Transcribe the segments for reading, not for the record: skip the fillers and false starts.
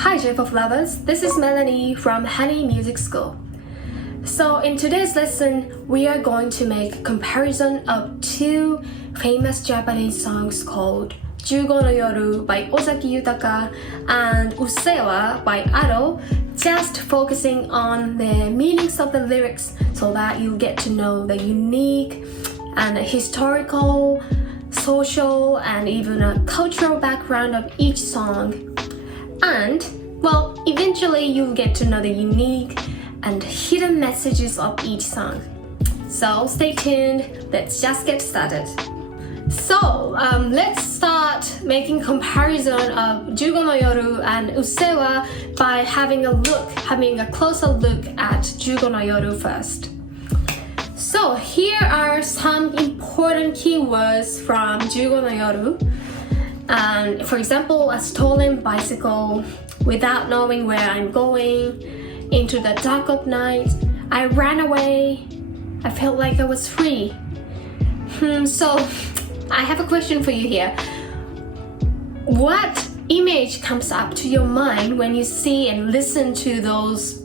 Hi Jpop lovers, this is Melanie from Honey Music School. So in today's lesson, we are going to make a comparison of two famous Japanese songs called Jugo no yoru by Ozaki Yutaka and Usseewa by Ado, just focusing on the meanings of the lyrics so that you get to know the unique and historical, social, and even a cultural background of each song. And, well, eventually you'll get to know the unique and hidden messages of each song. So stay tuned, let's just get started. So let's start making comparison of Jugo no yoru and Usseewa by having a closer look at Jugo no yoru first. So here are some important keywords from Jugo no yoru. And for example, a stolen bicycle, without knowing where I'm going, into the dark of night, I ran away, I felt like I was free. So I have a question for you here. What image comes up to your mind when you see and listen to those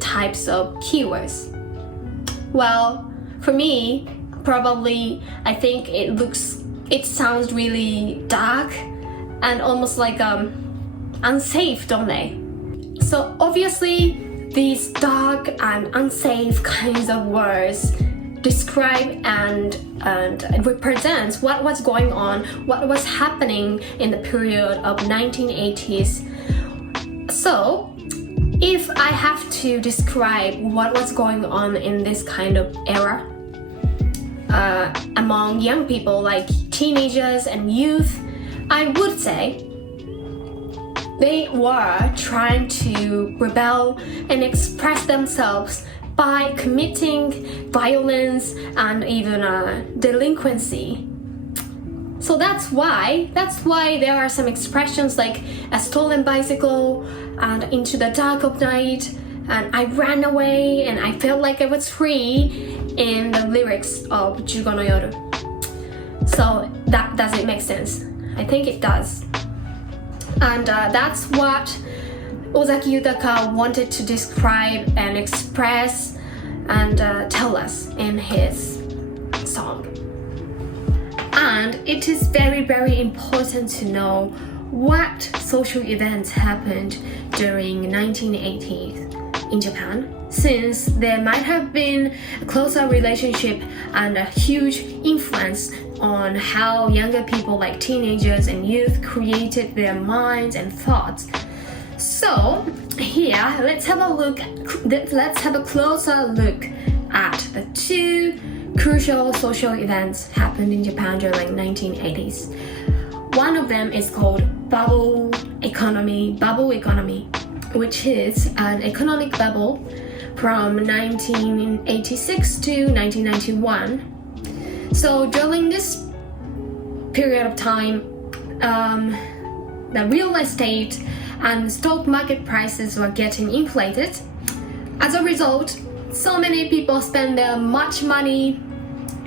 types of keywords? Well, for me, probably I think it sounds really dark and almost like unsafe, don't they? So obviously these dark and unsafe kinds of words describe and represents what was going on, what was happening in the period of 1980s. So if I have to describe what was going on in this kind of era among young people like teenagers and youth, I would say they were trying to rebel and express themselves by committing violence and even delinquency. So that's why there are some expressions like a stolen bicycle and into the dark of night and I ran away and I felt like I was free in the lyrics of Jugo no yoru. So does it make sense? I think it does. And that's what Ozaki Yutaka wanted to describe and express and tell us in his song. And it is very, very important to know what social events happened during 1980s in Japan, since there might have been a closer relationship and a huge influence on how younger people like teenagers and youth created their minds and thoughts. So here, let's have a closer look at the two crucial social events happened in Japan during 1980s. One of them is called bubble economy, which is an economic bubble from 1986 to 1991. So during this period of time, the real estate and stock market prices were getting inflated. As a result, so many people spend much money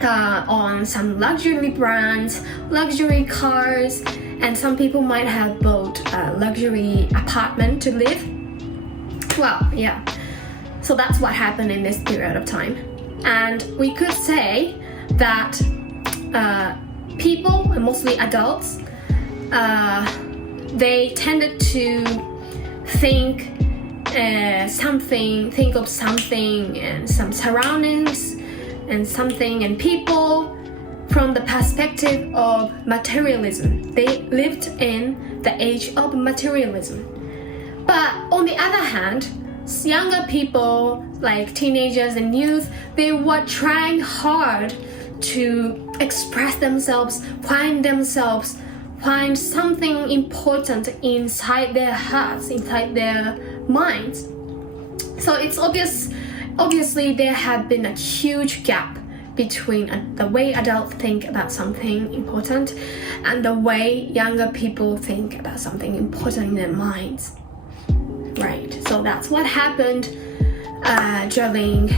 on some luxury brands, luxury cars, and some people might have bought a luxury apartment to live. Well, yeah. So that's what happened in this period of time. And we could say that people, mostly adults, they tended to think of something and some surroundings and something and people from the perspective of materialism. They lived in the age of materialism. But on the other hand, younger people like teenagers and youth, they were trying hard to express themselves, find something important inside their hearts, inside their minds. So it's obviously there have been a huge gap between the way adults think about something important and the way younger people think about something important in their minds. Right, so that's what happened during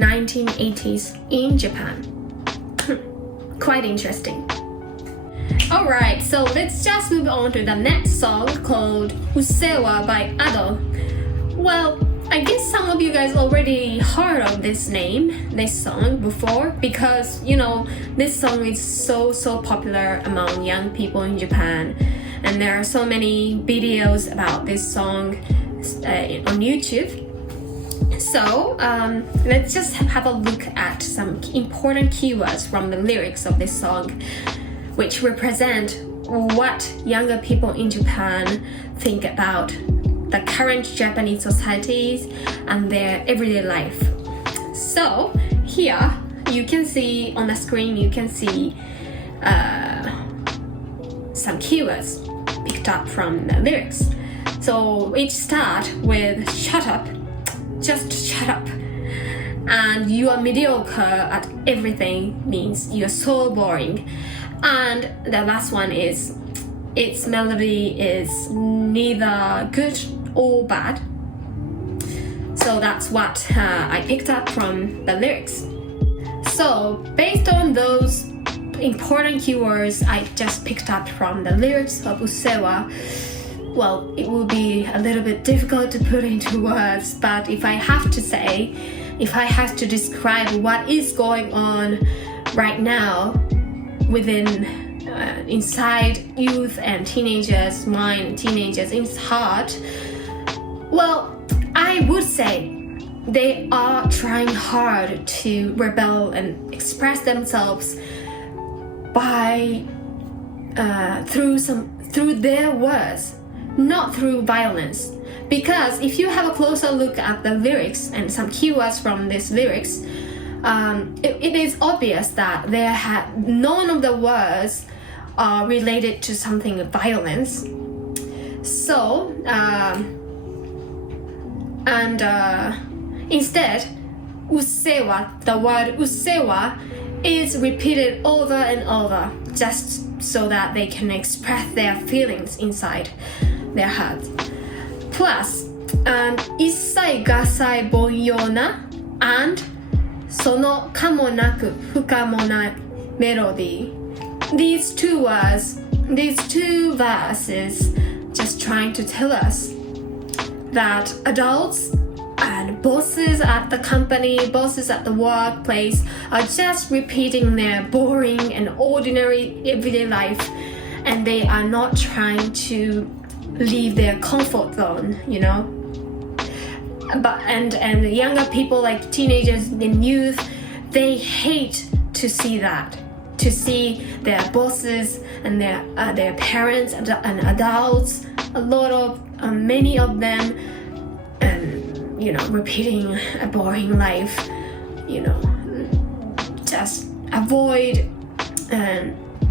1980s in Japan. Quite interesting. Alright, so let's just move on to the next song called Usseewa by Ado. Well, I guess some of you guys already heard of this song before, because you know this song is so popular among young people in Japan, and there are so many videos about this song on YouTube. So let's just have a look at some important keywords from the lyrics of this song, which represent what younger people in Japan think about the current Japanese societies and their everyday life. So here you can see on the screen, you can see some keywords picked up from the lyrics. So each start with shut up, just shut up, and you are mediocre at everything means you're so boring. And the last one is its melody is neither good or bad. So that's what I picked up from the lyrics. So based on those important keywords I just picked up from the lyrics of Usseewa, well, it will be a little bit difficult to put into words, but if I have to describe what is going on right now inside youth and teenagers' mind, teenagers' in heart, well, I would say they are trying hard to rebel and express themselves by through their words, not through violence. Because if you have a closer look at the lyrics and some keywords from these lyrics, it is obvious that none of the words are related to something of violence. So instead, Usseewa, the word Usseewa is repeated over and over just so that they can express their feelings inside their hearts. Plus, issai gasai bonyona and sono kamonaku fukamona melody. These two verses just trying to tell us that adults and bosses at the company, bosses at the workplace are just repeating their boring and ordinary everyday life, and they are not trying to leave their comfort zone, you know. And the younger people, like teenagers and youth, they hate to see that, to see their bosses and their parents and adults, many of them, repeating a boring life, just avoid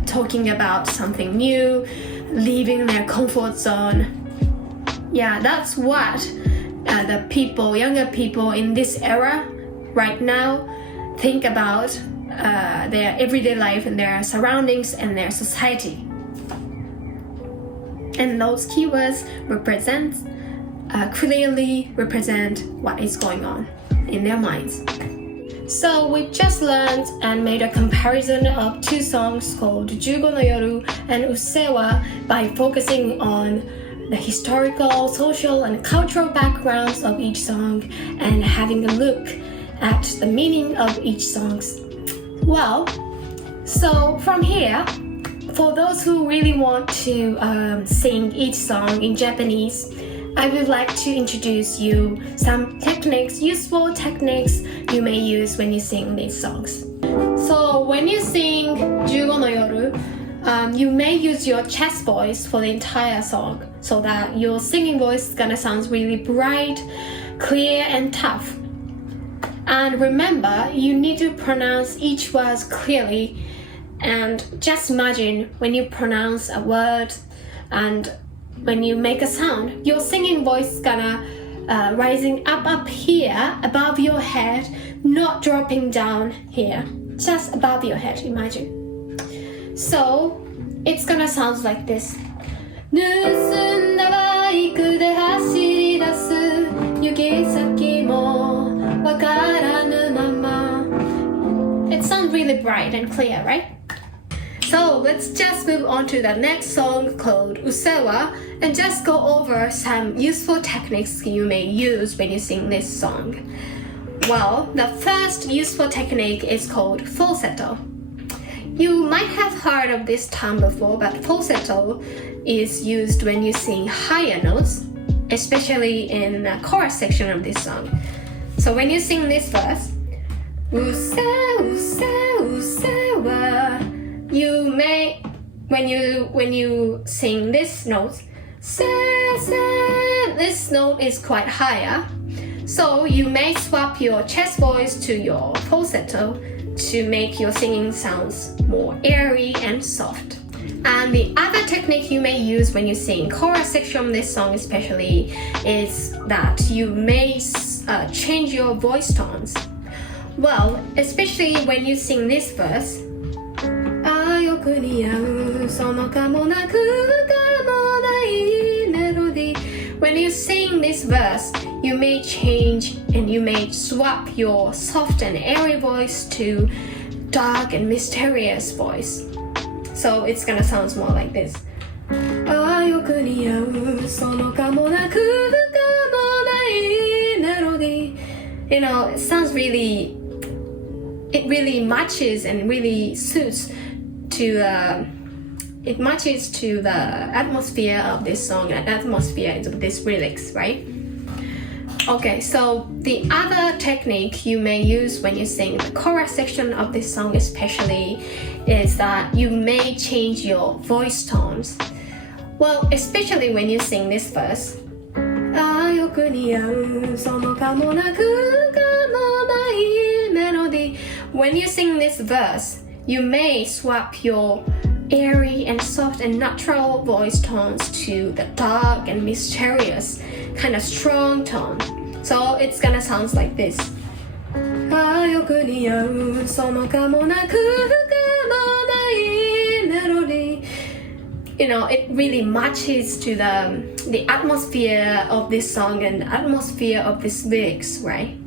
talking about something new, leaving their comfort zone. Yeah, that's what the younger people in this era right now think about their everyday life and their surroundings and their society. And those keywords clearly represent what is going on in their minds. So we just learned and made a comparison of two songs called Jugo no yoru and Usseewa by focusing on the historical, social, and cultural backgrounds of each song and having a look at the meaning of each song. Well, so from here, for those who really want to sing each song in Japanese, I would like to introduce you some useful techniques you may use when you sing these songs. So when you sing Jugo no yoru, you may use your chest voice for the entire song so that your singing voice is gonna sound really bright, clear, and tough. And remember, you need to pronounce each word clearly, and just imagine when you pronounce a word and when you make a sound, your singing voice is gonna rising up here above your head, not dropping down here, just above your head, imagine. So it's gonna sound like this. Nusunda baiku de hashiri dasu, yuki saki mo wakaranu mama. It sounds really bright and clear, right? So let's just move on to the next song called Usseewa and just go over some useful techniques you may use when you sing this song. Well, the first useful technique is called falsetto. You might have heard of this term before, but falsetto is used when you sing higher notes, especially in the chorus section of this song. So when you sing this verse, Usseewa, you may, when you sing this note, this note is quite higher. So you may swap your chest voice to your falsetto to make your singing sounds more airy and soft. And the other technique you may use when you sing chorus section of this song especially is that you may change your voice tones. Well, especially when you sing this verse, when you sing this verse, you may change and you may swap your soft and airy voice to dark and mysterious voice. So it's gonna sound more like this. You know, it sounds really, it really matches and really suits to it matches to the atmosphere of this song and atmosphere of this lyrics, right? Okay, so the other technique you may use when you sing the chorus section of this song especially is that you may change your voice tones. Well, especially when you sing this verse. When you sing this verse, you may swap your airy and soft and natural voice tones to the dark and mysterious kind of strong tone. So it's gonna sound like this. You know, it really matches to the atmosphere of this song and the atmosphere of these lyrics, right?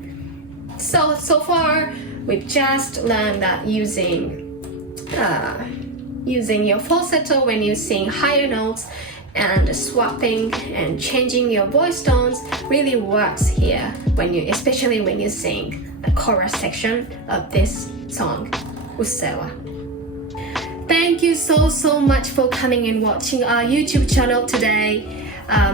So far we've just learned that using your falsetto when you sing higher notes and swapping and changing your voice tones really works here especially when you sing the chorus section of this song, Usseewa. Thank you so much for coming and watching our YouTube channel today.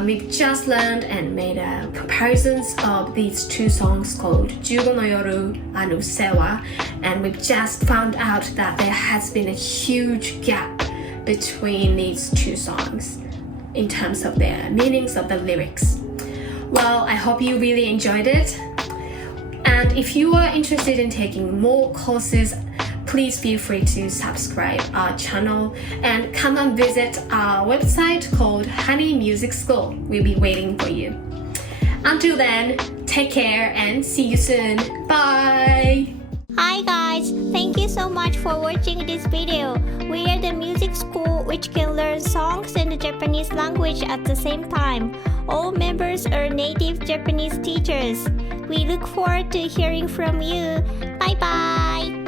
We've just learned and made comparisons of these two songs called Jugo no yoru and Usseewa, and we've just found out that there has been a huge gap between these two songs in terms of their meanings of the lyrics. Well, I hope you really enjoyed it, and if you are interested in taking more courses, please feel free to subscribe our channel and come and visit our website called Honey Music School. We'll be waiting for you. Until then, take care and see you soon. Bye! Hi guys, thank you so much for watching this video. We are the music school which can learn songs in the Japanese language at the same time. All members are native Japanese teachers. We look forward to hearing from you. Bye bye!